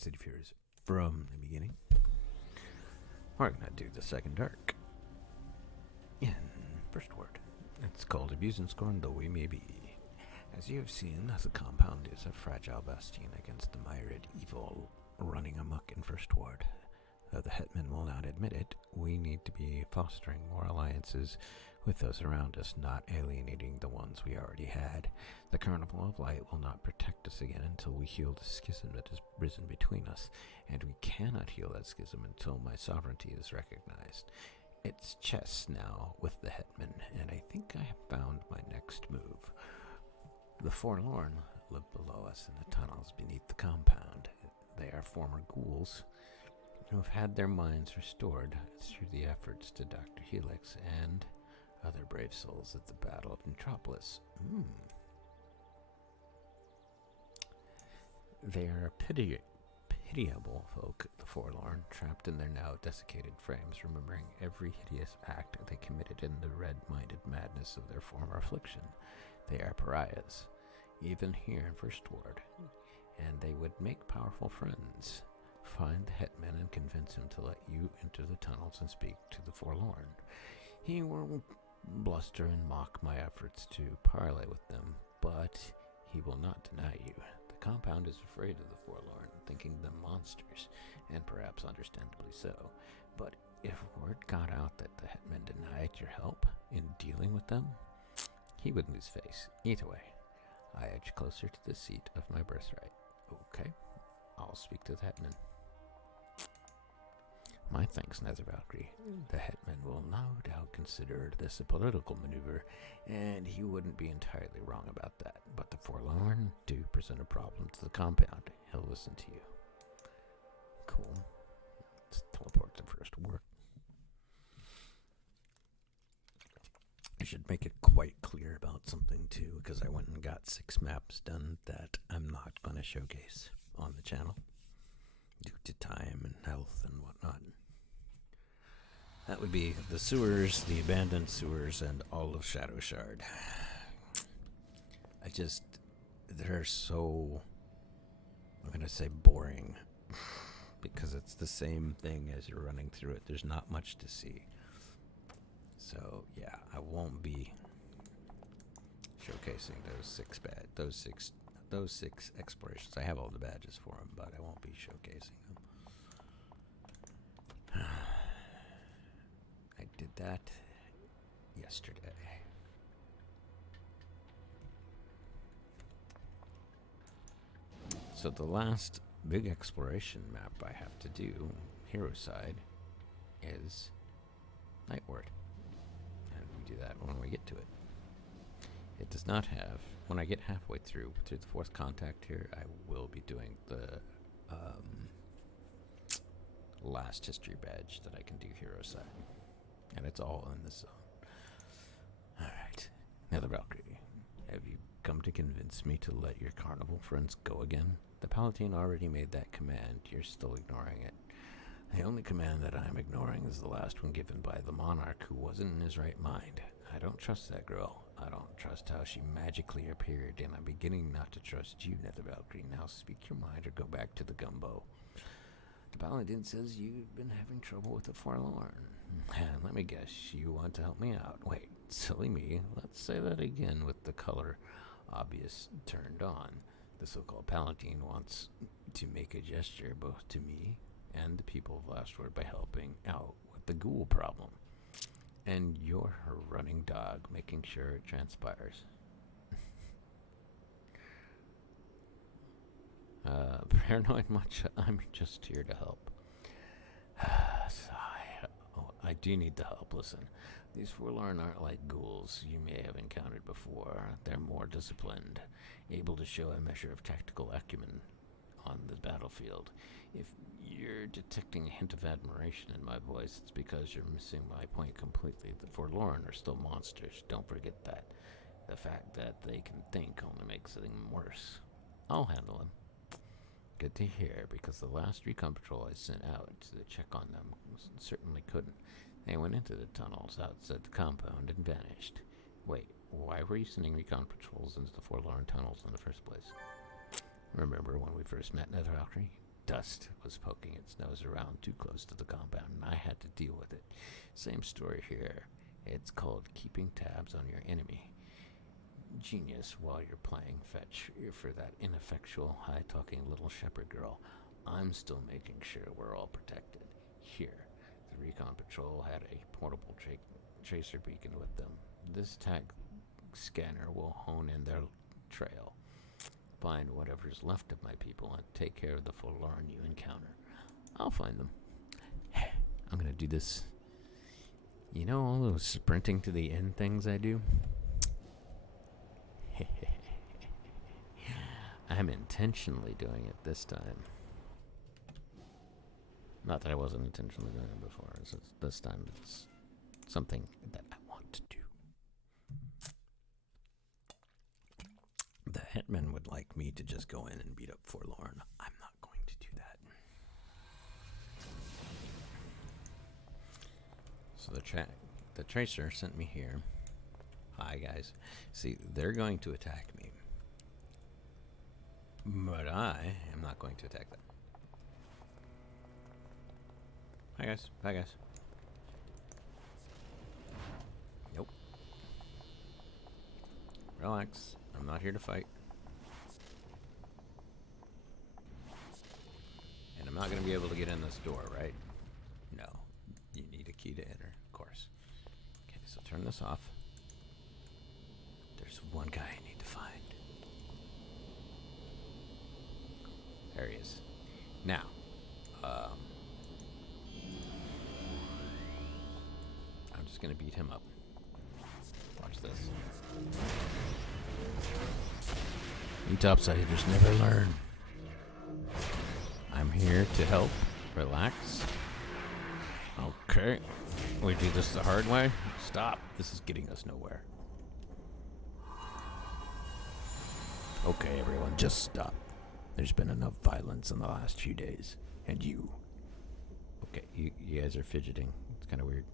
City Fears from the beginning. We're gonna do the second arc in First Word. It's called Abused and Scorned Though We May Be. As you have seen, the compound is a fragile bastion against the myriad evil running amok in First Ward. Though the Hetman will not admit it, we need to be fostering more alliances with those around us, not alienating the ones we already had. The Carnival of Light will not protect us again until we heal the schism that has risen between us, and we cannot heal that schism until my sovereignty is recognized. It's chess now with the Hetman, and I think I have found my next move. The Forlorn live below us in the tunnels beneath the compound. They are former ghouls who have had their minds restored through the efforts to Dr. Helix and other brave souls at the Battle of Metropolis. They are pitiable folk, the Forlorn, trapped in their now desiccated frames, remembering every hideous act they committed in the red-minded madness of their former affliction. They are pariahs, even here in First Ward, and they would make powerful friends. Find the Hetman and convince him to let you enter the tunnels and speak to the Forlorn. He will bluster and mock my efforts to parley with them, but he will not deny you. The compound is afraid of the Forlorn, thinking them monsters, and perhaps understandably so. But if word got out that the Hetman denied your help in dealing with them, he would lose face. Either way, I edge closer to the seat of my birthright. Okay, I'll speak to the Hetman. My thanks, Nether Valkyrie. The Hetman will no doubt consider this a political maneuver, and he wouldn't be entirely wrong about that. But the Forlorn do present a problem to the compound. He'll listen to you. Cool. Let's teleport to First Word. I should make it quite clear about something too, because I went and got 6 maps done that I'm not going to showcase on the channel due to time and health and whatnot. That would be the sewers, the abandoned sewers, and all of Shadow Shard. They're so, I'm going to say boring, because it's the same thing as you're running through it. There's not much to see. So yeah, I won't be showcasing those six explorations. I have all the badges for them, but I won't be showcasing them. I did that yesterday. So the last big exploration map I have to do, hero side, is Nightward. And we do that when we get to it. It does not have, when I get halfway through the 4th contact here, I will be doing the last history badge that I can do hero side. And it's all in this zone. Alright. Nether Valkyrie, have you come to convince me to let your carnival friends go again? The Palatine already made that command. You're still ignoring it. The only command that I'm ignoring is the last one given by the monarch, who wasn't in his right mind. I don't trust that girl. I don't trust how she magically appeared, and I'm beginning not to trust you, Nether Valkyrie. Now speak your mind or go back to the gumbo. The Paladin says you've been having trouble with the Forlorn. And let me guess, you want to help me out. Wait, silly me. Let's say that again with the color obvious turned on. The so-called Paladin wants to make a gesture both to me and the people of Last Word by helping out with the ghoul problem. And you're her running dog, making sure it transpires. Paranoid much? I'm just here to help. Sigh. Oh, I do need the help. Listen, these Forlorn aren't like ghouls you may have encountered before. They're more disciplined, able to show a measure of tactical acumen on the battlefield. If you're detecting a hint of admiration in my voice, it's because you're missing my point completely. The Forlorn are still monsters. Don't forget that. The fact that they can think only makes them worse. I'll handle them. Good to hear, because the last recon patrol I sent out to check on them certainly couldn't. They went into the tunnels outside the compound and vanished. Wait, why were you sending recon patrols into the Forlorn tunnels in the first place? Remember when we first met, Nether Valkyrie? dust was poking its nose around too close to the compound, and I had to deal with it. Same story here. It's called keeping tabs on your enemy. Genius while you're playing fetch for that ineffectual, high-talking little shepherd girl. I'm still making sure we're all protected. Here, the recon patrol had a portable tracer beacon with them. This tag scanner will hone in their trail, find whatever's left of my people, and take care of the forlorn you encounter. I'll find them. I'm gonna do this. You know all those sprinting to the end things I do? I'm intentionally doing it this time. Not that I wasn't intentionally doing it before. This time it's something that I want to do. The hitman would like me to just go in and beat up Forlorn. I'm not going to do that. So the tracer sent me here. Hi guys. See, they're going to attack me. But I am not going to attack them. Hi guys. Bye guys. Nope. Relax. I'm not here to fight. And I'm not going to be able to get in this door, right? No. You need a key to enter, of course. Okay, so turn this off. There's one guy I need to find. There he is. Now, I'm just going to beat him up. Watch this. You topsiders never learn. I'm here to help. Relax. Okay. We do this the hard way. Stop. This is getting us nowhere. Okay, everyone, just stop. There's been enough violence in the last few days. And you. Okay, you guys are fidgeting. It's kind of weird.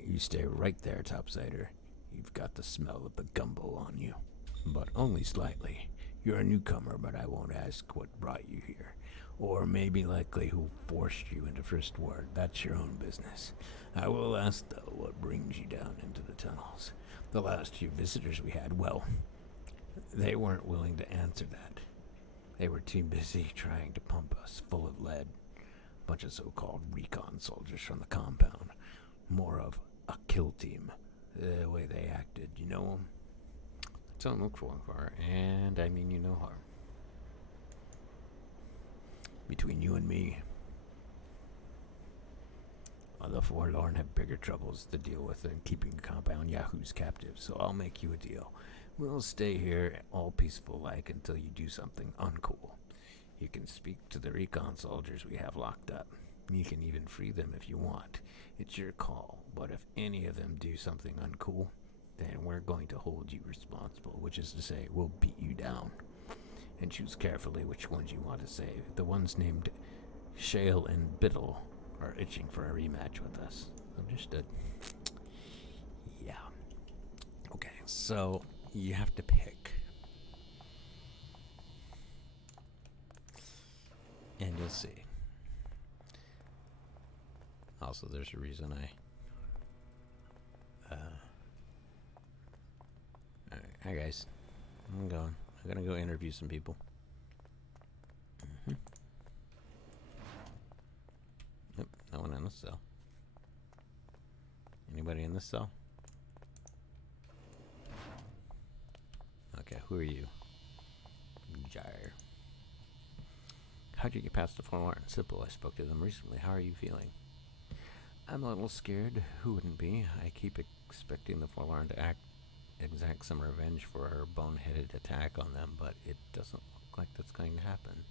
You stay right there, topsider. You've got the smell of the gumbo on you. But only slightly. You're a newcomer, but I won't ask what brought you here. Or maybe likely who forced you into First Ward. That's your own business. I will ask, though, what brings you down into the tunnels. The last few visitors we had, well, they weren't willing to answer that. They were too busy trying to pump us full of lead. Bunch of so-called recon soldiers from the compound. More of a kill team. The way they acted, you know them? Don't look for far, and I mean you no harm. Between you and me, the Forlorn have bigger troubles to deal with than keeping the compound yahoos captive, so I'll make you a deal. We'll stay here all peaceful-like until you do something uncool. You can speak to the recon soldiers we have locked up. You can even free them if you want. It's your call, but if any of them do something uncool, then we're going to hold you responsible, which is to say, we'll beat you down. And choose carefully which ones you want to save. The ones named Shale and Biddle are itching for a rematch with us. Understood. Yeah. Okay, so you have to pick. And you'll see. Also, there's a reason Alright, hi guys. I'm going. I'm gonna go interview some people. Yep, no one in the cell. Anybody in the cell? Okay, who are you? Gyre. How'd you get past the Forlorn? Simple, I spoke to them recently. How are you feeling? I'm a little scared. Who wouldn't be? I keep expecting the Forlorn to exact some revenge for her boneheaded attack on them, but it doesn't look like that's going to happen.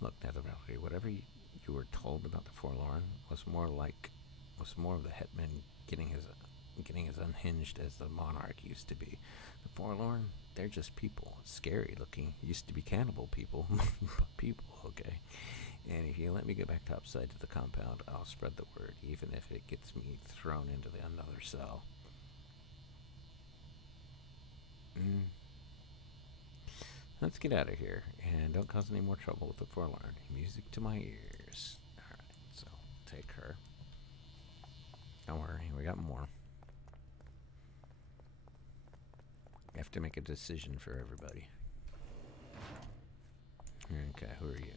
Look, Nethervalley, whatever you were told about the Forlorn was more of the Hetman getting as unhinged as the Monarch used to be. The Forlorn, they're just people. Scary looking. Used to be cannibal people. But people, okay? And if you let me get back topside to the compound, I'll spread the word, even if it gets me thrown into another cell. Let's get out of here, and don't cause any more trouble with the Forlorn. Music to my ears. Alright, so take her. Don't worry, we got more. We have to make a decision for everybody. Okay, who are you?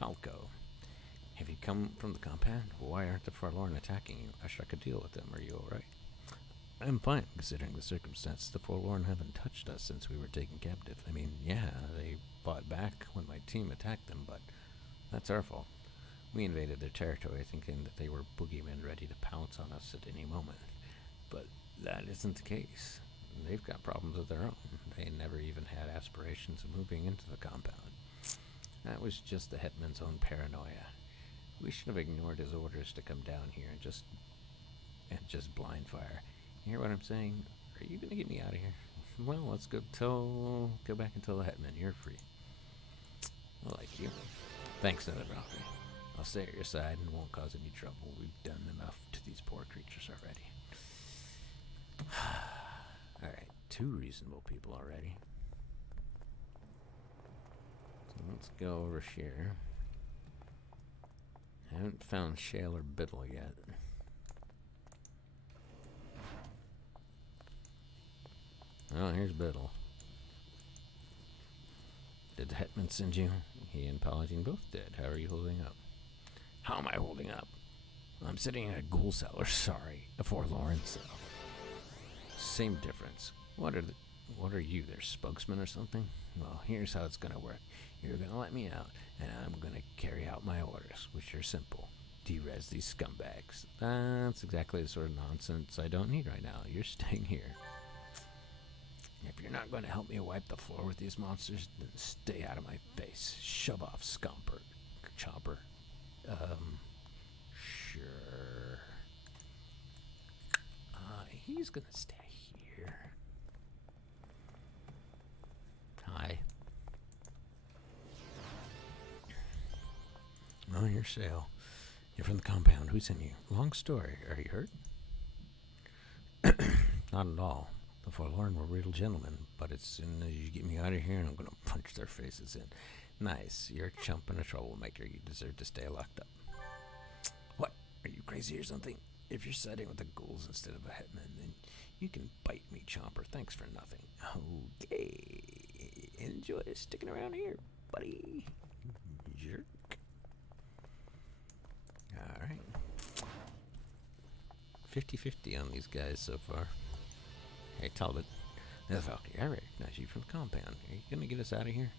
Falco. Have you come from the compound? Why aren't the Forlorn attacking you? I struck a deal with them. Are you alright? I'm fine, considering the circumstances. The Forlorn haven't touched us since we were taken captive. I mean, yeah, they fought back when my team attacked them, but that's our fault. We invaded their territory thinking that they were boogeymen ready to pounce on us at any moment. But that isn't the case. They've got problems of their own. They never even had aspirations of moving into the compound. That was just the Hetman's own paranoia. We should have ignored his orders to come down here and just blind fire. You hear what I'm saying? Are you gonna get me out of here? Well, let's go back and tell the Hetman you're free. I like you. Thanks, Nether Valkyrie. I'll stay at your side and won't cause any trouble. We've done enough to these poor creatures already. Alright, 2 reasonable people already. So let's go over here. I haven't found Shale or Biddle yet. Oh, here's Biddle. Did the Hetman send you? He and Paladin both did. How are you holding up? How am I holding up? I'm sitting in a ghoul cellar, sorry. A forlorn cell. Same difference. What are you, their spokesman or something? Well, here's how it's gonna work. You're gonna let me out, and I'm gonna carry out my orders, which are simple. De-res these scumbags. That's exactly the sort of nonsense I don't need right now. You're staying here. If you're not going to help me wipe the floor with these monsters, then stay out of my face. Shove off, scumper. Chopper. Sure. He's going to stay here. Hi. Oh, you're Sale. You're from the compound. Who sent you? Long story. Are you hurt? Not at all. The Forlorn were real gentlemen, but as soon as you get me out of here, I'm gonna punch their faces in. Nice, you're a chump and a troublemaker. You deserve to stay locked up. What? Are you crazy or something? If you're siding with the ghouls instead of a Hetman, then you can bite me, Chomper. Thanks for nothing. Okay. Enjoy sticking around here, buddy. Jerk. Alright. 50-50 on these guys so far. Hey, Talbot. The Valkyrie, I recognize you from the compound. Are you gonna get us out of here?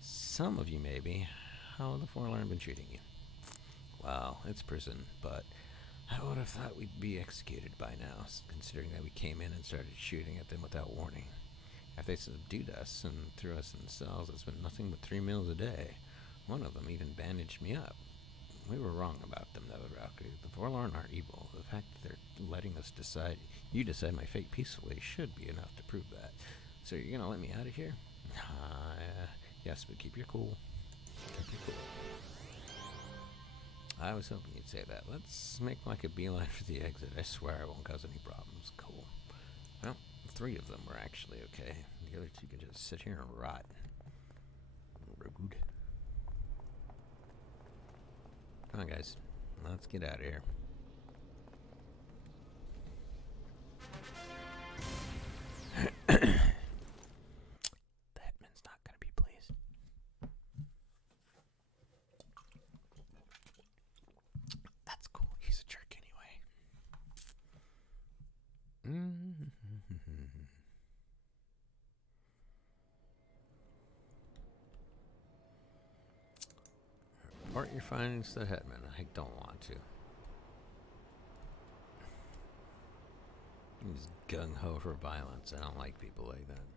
Some of you, maybe. How have the Forlorn been treating you? Well, it's prison, but I would have thought we'd be executed by now, considering that we came in and started shooting at them without warning. After they subdued us and threw us in cells, it's been nothing but 3 meals a day. One of them even bandaged me up. We were wrong about them, Nether Valkyrie. The Forlorn aren't evil. The fact that they're letting us decide my fate peacefully should be enough to prove that. So you're gonna let me out of here? Yes, but keep your cool. Keep your cool. I was hoping you'd say that. Let's make like a beeline for the exit. I swear I won't cause any problems. Cool. Well, 3 of them were actually okay. The other 2 can just sit here and rot. Rude. Come on, guys. Let's get out of here. The Hetman's not going to be pleased. That's cool. He's a jerk anyway. Report your findings to the Hetman. I don't want to. He's gung-ho for violence. I don't like people like that.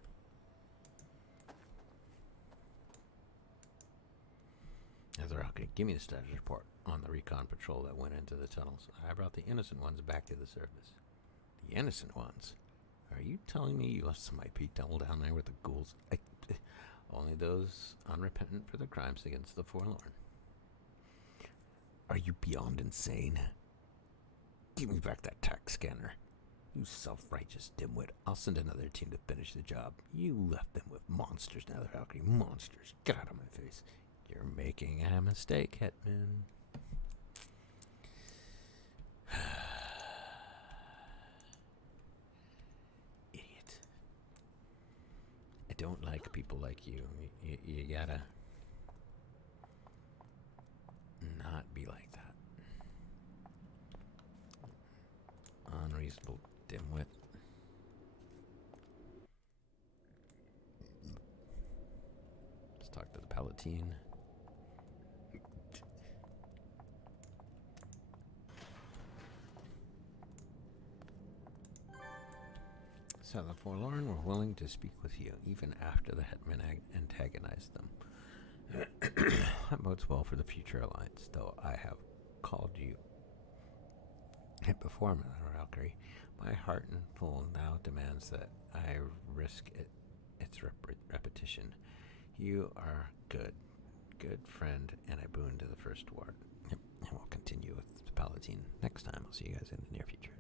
Nether, okay, give me the status report on the recon patrol that went into the tunnels. I brought the innocent ones back to the surface. The innocent ones? Are you telling me you left some IP tunnel down there with the ghouls? Only those unrepentant for their crimes against the Forlorn. Are you beyond insane? Give me back that tac scanner. You self-righteous dimwit. I'll send another team to finish the job. You left them with monsters. Now they're already monsters. Get out of my face. You're making a mistake, Hetman. Idiot. I don't like people like you. You gotta not be like that. Unreasonable dimwit. Let's talk to the Palatine. So the Forlorn were willing to speak with you even after the Hetman antagonized them. That bodes well for the future alliance, though I have called you before, Valkyrie. My heart and soul now demands that I risk its repetition. You are good friend, and a boon to the First Ward. Yep, and we'll continue with the Palatine next time. I'll see you guys in the near future.